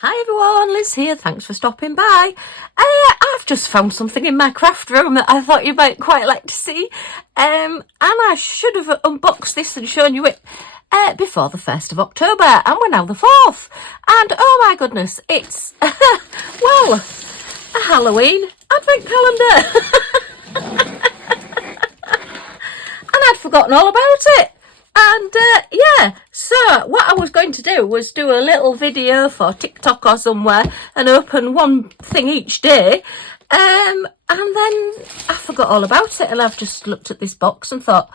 Hi everyone, Liz here, thanks for stopping by. I've just found something in my craft room that I thought you might quite like to see. And I should have unboxed this and shown you it before the 1st of October, and we're now the 4th. And oh my goodness, it's, well, a Halloween advent calendar. And I'd forgotten all about it. And yeah, so what I was going to do was do a little video for TikTok or somewhere and open one thing each day. And then I forgot all about it, and I've just looked at this box and thought,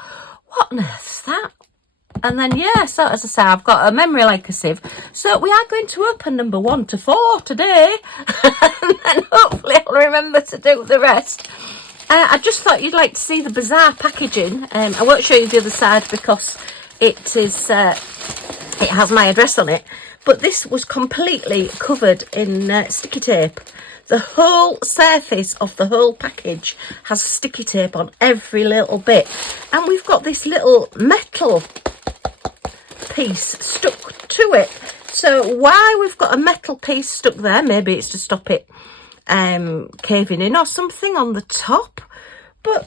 what on earth's that? And then, yeah, so as I say, I've got a memory like a sieve. So we are going to open number 1 to 4 today. And then hopefully I'll remember to do the rest. I just thought you'd like to see the bizarre packaging. I won't show you the other side because it is it has my address on it. But this was completely covered in sticky tape. The whole surface of the whole package has sticky tape on every little bit. And we've got this little metal piece stuck to it. So why we've got a metal piece stuck there, maybe it's to stop it caving in or something on the top, but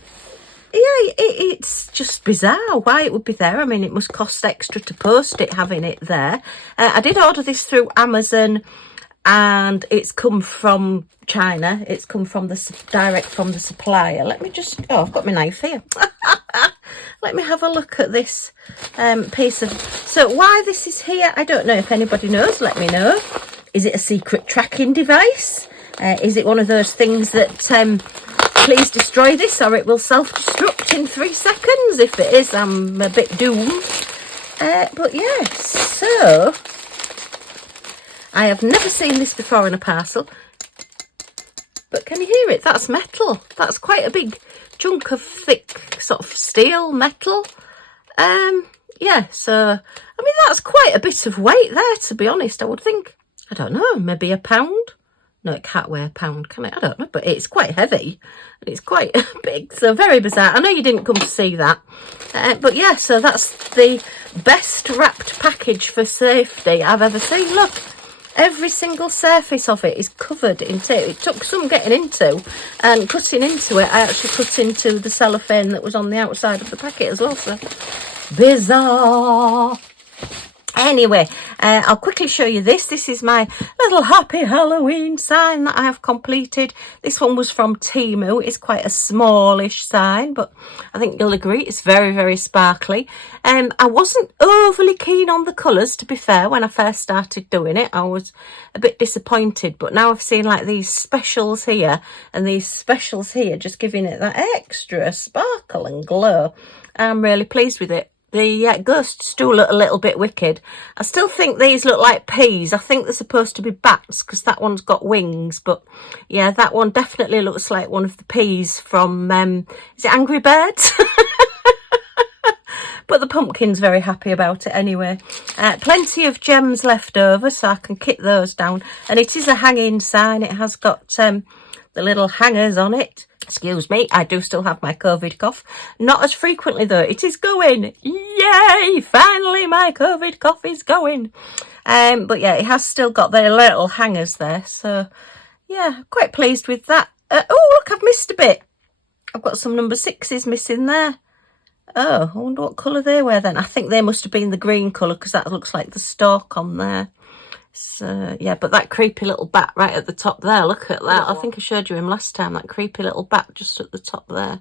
yeah, it's just bizarre why it would be there. I mean, it must cost extra to post it, having it there. I did order this through Amazon, and it's come from China. It's come from direct from the supplier. Let me just, I've got my knife here. Let me have a look at this piece of, so why this is here, I don't know. If anybody knows, let me know. Is it a secret tracking device? Is it one of those things that please destroy this or it will self-destruct in 3 seconds? If it is, I'm a bit doomed. But yes, so I have never seen this before in a parcel. But can you hear it? That's metal. That's quite a big chunk of thick sort of steel metal. Yeah, so I mean, that's quite a bit of weight there, to be honest. I would think, I don't know, maybe a pound. No, it can't weigh a pound, can it? I don't know, but it's quite heavy and it's quite big, so very bizarre. I know you didn't come to see that, but yeah, so that's the best wrapped package for safety I've ever seen. Look, every single surface of it is covered in tape. It took some getting into, and cutting into it, I actually cut into the cellophane that was on the outside of the packet as well, so bizarre. Anyway, I'll quickly show you this. This is my little happy Halloween sign that I have completed. This one was from Temu. It's quite a smallish sign, but I think you'll agree it's very, very sparkly. I wasn't overly keen on the colours, to be fair, when I first started doing it. I was a bit disappointed, but now I've seen like these specials here and these specials here, just giving it that extra sparkle and glow. I'm really pleased with it. The ghosts do look a little bit wicked. I still think these look like peas. I think they're supposed to be bats because that one's got wings. But yeah, that one definitely looks like one of the peas from, is it Angry Birds? But the pumpkin's very happy about it anyway. Plenty of gems left over, so I can kit those down. And it is a hanging sign. It has got the little hangers on it. Excuse me, I do still have my COVID cough. Not as frequently though. It is going. Yay! Finally my COVID cough is going. But yeah, it has still got the little hangers there. So yeah, quite pleased with that. Oh, look, I've missed a bit. I've got some number 6s missing there. Oh, I wonder what colour they were then. I think they must have been the green colour because that looks like the stalk on there. So yeah, but that creepy little bat right at the top there, look at that. I think I showed you him last time, that creepy little bat just at the top there.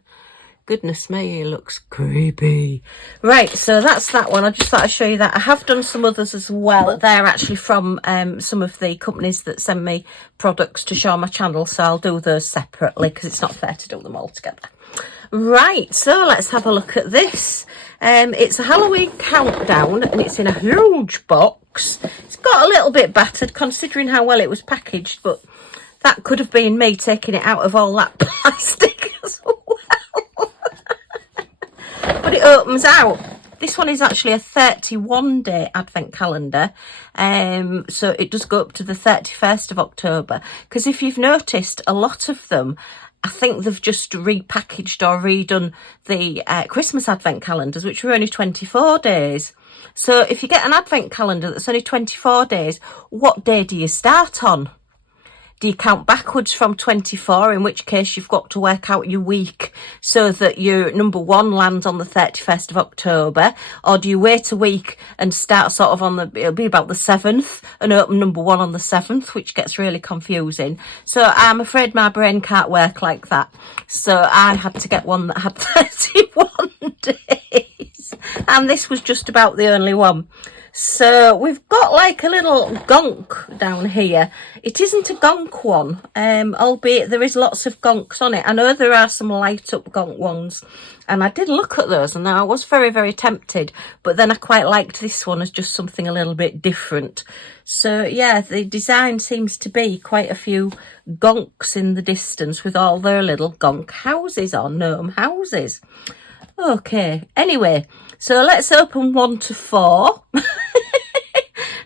Goodness me, he looks creepy. Right, so that's that one. I just thought I'd show you that. I have done some others as well. They're actually from some of the companies that send me products to show on my channel, so I'll do those separately because it's not fair to do them all together. Right, so let's have a look at this. It's a Halloween countdown and it's in a huge box. It's got a little bit battered considering how well it was packaged, but that could have been me taking it out of all that plastic as well. But it opens out. This one is actually a 31-day advent calendar, so it does go up to the 31st of October. Because if you've noticed, a lot of them, I think they've just repackaged or redone the Christmas advent calendars, which were only 24 days. So if you get an advent calendar that's only 24 days, what day do you start on? Do you count backwards from 24, in which case you've got to work out your week so that your number 1 lands on the 31st of October? Or do you wait a week and start sort of on it'll be about the 7th and open number 1 on the 7th, which gets really confusing. So I'm afraid my brain can't work like that. So I had to get one that had 31 days. And this was just about the only one. So we've got like a little gonk down here. It isn't a gonk one, albeit there is lots of gonks on it. I know there are some light up gonk ones, and I did look at those and I was very, very tempted. But then I quite liked this one as just something a little bit different. So yeah, the design seems to be quite a few gonks in the distance with all their little gonk houses or gnome houses. Okay, anyway, so let's open 1 to 4.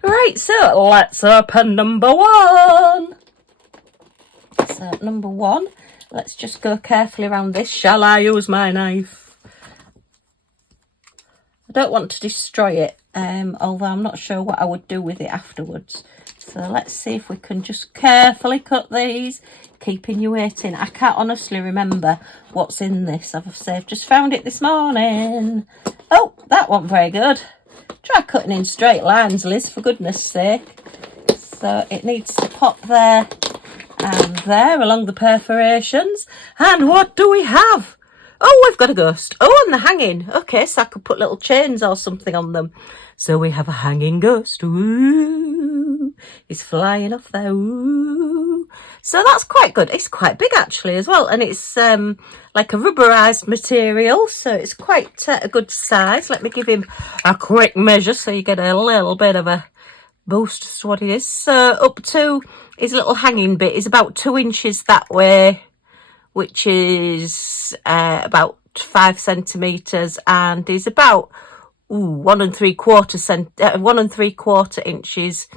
Right, so let's open number 1. So number 1, let's just go carefully around this. Shall I use my knife? I don't want to destroy it, although I'm not sure what I would do with it afterwards. So let's see if we can just carefully cut these, keeping you waiting. I can't honestly remember what's in this. I've just found it this morning. Oh, that wasn't very good. Try cutting in straight lines, Liz, for goodness sake. So it needs to pop there and there along the perforations. And what do we have? Oh, we've got a ghost. Oh, and they're hanging. Okay, so I could put little chains or something on them. So we have a hanging ghost. Ooh, he's flying off there. Ooh. So that's quite good. It's quite big actually as well. And it's like a rubberized material. So it's quite a good size. Let me give him a quick measure so you get a little bit of a boost as to what it is. So up to his little hanging bit is about 2 inches that way, which is about 5 centimetres, and is about 1 3/4 inches,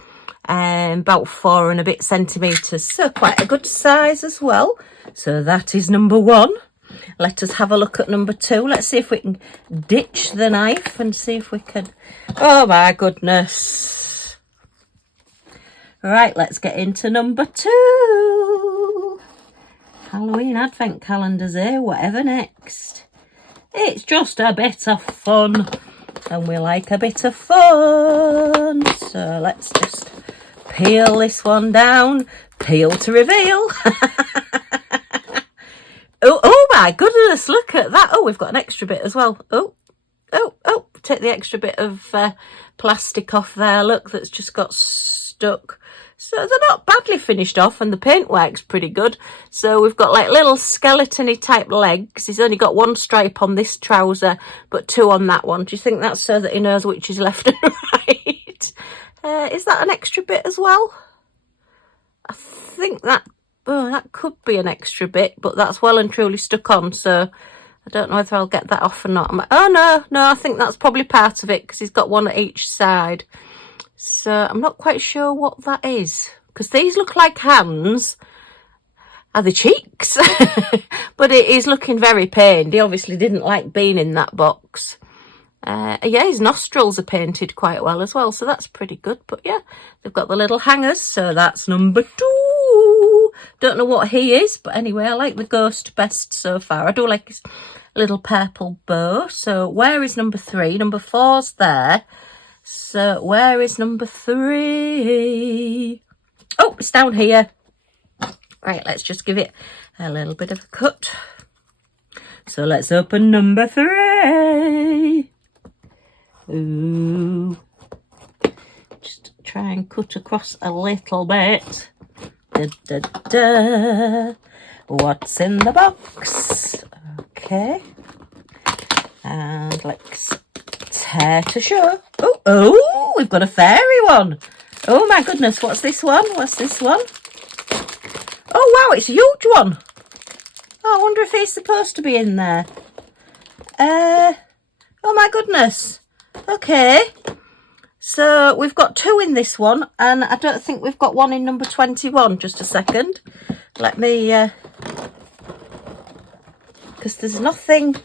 and about 4 and a bit centimetres. So quite a good size as well. So that is number 1. Let us have a look at number 2. Let's see if we can ditch the knife and see if we can. Oh my goodness. Right, let's get into number 2. Halloween advent calendars, eh? Whatever next. It's just a bit of fun. And we like a bit of fun. So let's just peel this one down. Peel to reveal. Oh my goodness, look at that. Oh, we've got an extra bit as well. Oh. Take the extra bit of plastic off there. Look, that's just got stuck. So they're not badly finished off, and the paintwork's pretty good. So we've got like little skeleton-y type legs. He's only got 1 stripe on this trouser, but 2 on that one. Do you think that's so that he knows which is left and right? Is that an extra bit as well? I think that could be an extra bit, but that's well and truly stuck on. So I don't know whether I'll get that off or not. Oh no, I think that's probably part of it because he's got 1 at each side. So I'm not quite sure what that is, because these look like hands. Are they cheeks? But it is looking very pained. He obviously didn't like being in that box. Yeah, his nostrils are painted quite well as well, so that's pretty good. But yeah, they've got the little hangers, so that's number 2. Don't know what he is, but anyway, I like the ghost best so far. I do like his little purple bow. So where is number 3? Number 4's there. So where is number 3? Oh, it's down here. Right, let's just give it a little bit of a cut. So let's open number 3. Ooh. Just try and cut across a little bit. What's in the box? Okay. And let's tear to show. Oh, we've got a fairy one. Oh my goodness, what's this one? Oh wow, it's a huge one. Oh, I wonder if he's supposed to be in there. Oh my goodness. Okay. So we've got 2 in this one, and I don't think we've got 1 in number 21. Just a second. Let me, because there's nothing.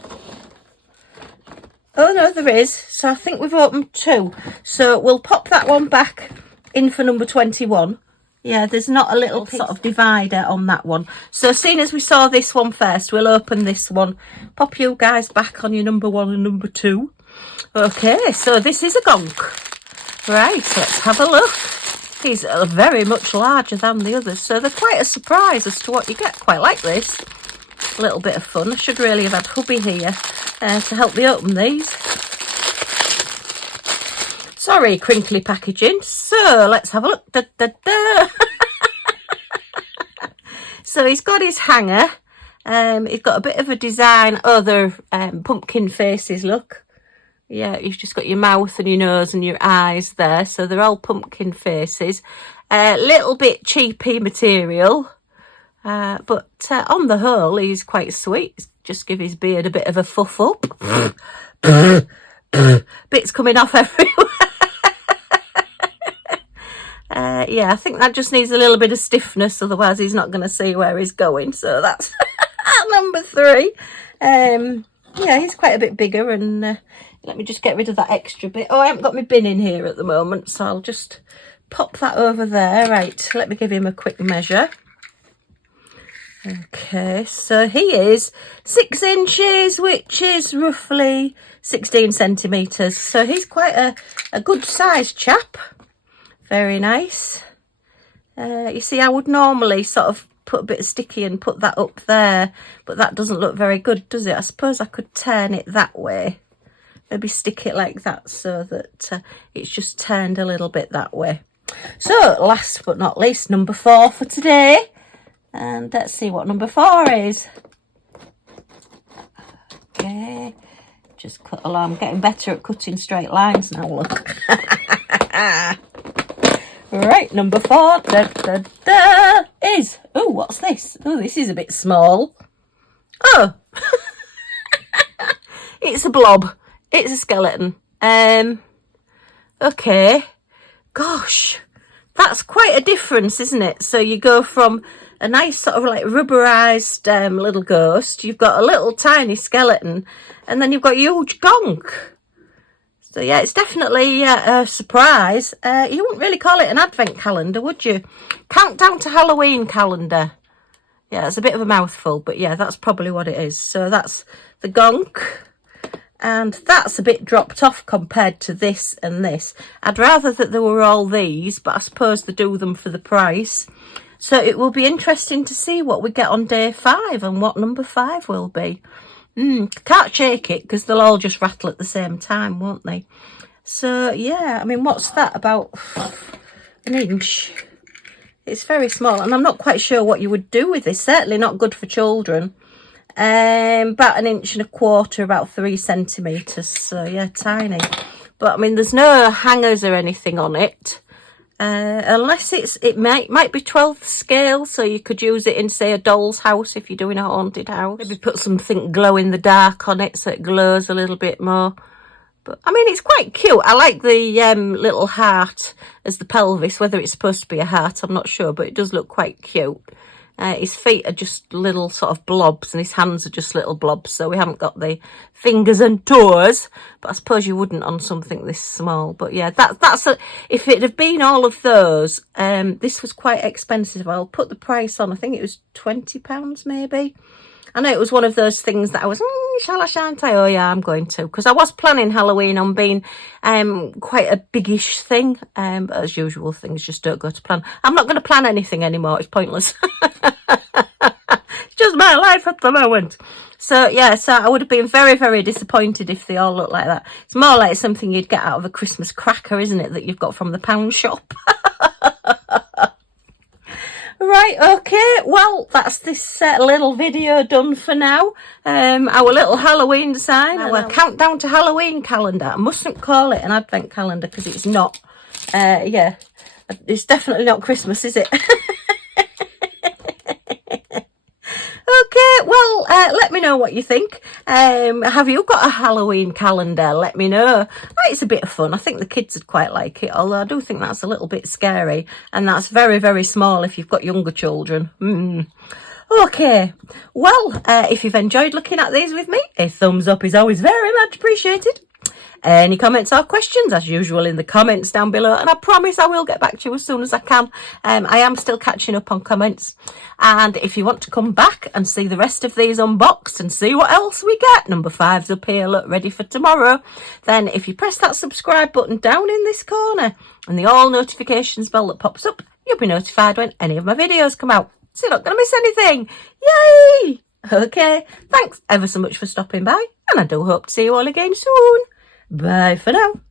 Oh no, there is. So I think we've opened 2. So we'll pop that one back in for number 21. Yeah, there's not a little sort of divider on that one. So seeing as we saw this one first, we'll open this one. Pop you guys back on your number 1 and number 2. Okay, so this is a gonk. Right, let's have a look. He's very much larger than the others, so they're quite a surprise as to what you get. Quite like this. A little bit of fun. I should really have had hubby here to help me open these. Sorry, crinkly packaging. So let's have a look. Da, da, da. So he's got his hanger. He's got a bit of a design. Other pumpkin faces, look. Yeah, you've just got your mouth and your nose and your eyes there. So they're all pumpkin faces. Little bit cheapy material. But on the whole, he's quite sweet. Just give his beard a bit of a fuff up. Bits coming off everywhere. Yeah, I think that just needs a little bit of stiffness. Otherwise, he's not going to see where he's going. So that's number 3. Yeah, he's quite a bit bigger. And let me just get rid of that extra bit. Oh, I haven't got my bin in here at the moment. So I'll just pop that over there. Right, let me give him a quick measure. Okay, so he is 6 inches, which is roughly 16 centimetres. So he's quite a good sized chap. Very nice. You see, I would normally sort of put a bit of sticky and put that up there, but that doesn't look very good, does it? I suppose I could turn it that way. Maybe stick it like that so that it's just turned a little bit that way. So, last but not least, number 4 for today. And let's see what number 4 is. Okay, just cut along. I'm getting better at cutting straight lines now, look. Right, number 4 is... Oh, what's this? Oh, this is a bit small. Oh, it's a blob. It's a skeleton. Okay. Gosh, that's quite a difference, isn't it? So you go from a nice sort of like rubberized little ghost. You've got a little tiny skeleton, and then you've got a huge gonk. So yeah, it's definitely a surprise. You wouldn't really call it an advent calendar, would you? Countdown to Halloween calendar. Yeah, it's a bit of a mouthful, but yeah, that's probably what it is. So that's the gonk. And that's a bit dropped off compared to this and this. I'd rather that there were all these, but I suppose they do them for the price. So it will be interesting to see what we get on day 5 and what number 5 will be. Can't shake it because they'll all just rattle at the same time, won't they? So yeah, I mean, what's that, about an inch? It's very small, and I'm not quite sure what you would do with this. Certainly not good for children. About 1.25 inches, about 3 centimetres. So yeah, tiny. But I mean, there's no hangers or anything on it. Unless it might be 12th scale, so you could use it in, say, a doll's house if you're doing a haunted house. Maybe put something glow in the dark on it so it glows a little bit more. But I mean, it's quite cute. I like the little heart as the pelvis. Whether it's supposed to be a heart, I'm not sure, but it does look quite cute. His feet are just little sort of blobs, and his hands are just little blobs, so we haven't got the fingers and toes. But I suppose you wouldn't on something this small. But yeah, that's if it had been all of those, this was quite expensive. I'll put the price on. I think it was £20 maybe. I know it was one of those things that I was, shall I, shan't I? Oh yeah, I'm going to, because I was planning Halloween on being quite a biggish thing, but as usual, things just don't go to plan. I'm not going to plan anything anymore. It's pointless. It's just my life at the moment. So yeah, so I would have been very, very disappointed if they all look like that. It's more like something you'd get out of a Christmas cracker, isn't it, that you've got from the pound shop. Right, okay, well, that's this little video done for now. Our little Halloween sign, our countdown to Halloween calendar. I mustn't call it an advent calendar because it's not. Yeah, it's definitely not Christmas, is it? Okay, well, let me know what you think. Have you got a Halloween calendar? Let me know. It's a bit of fun. I think the kids would quite like it, although I do think that's a little bit scary, and that's very, very small if you've got younger children. Okay, well, if you've enjoyed looking at these with me, a thumbs up is always very much appreciated. any comments or questions, as usual, in the comments down below, and I promise I will get back to you as soon as I can. I am still catching up on comments, and if you want to come back and see the rest of these unboxed and see what else we get, number 5's up here, look, ready for tomorrow, then if you press that subscribe button down in this corner and the all notifications bell that pops up, you'll be notified when any of my videos come out, so you're not going to miss anything. Yay! Okay, thanks ever so much for stopping by, and I do hope to see you all again soon. Bye for now.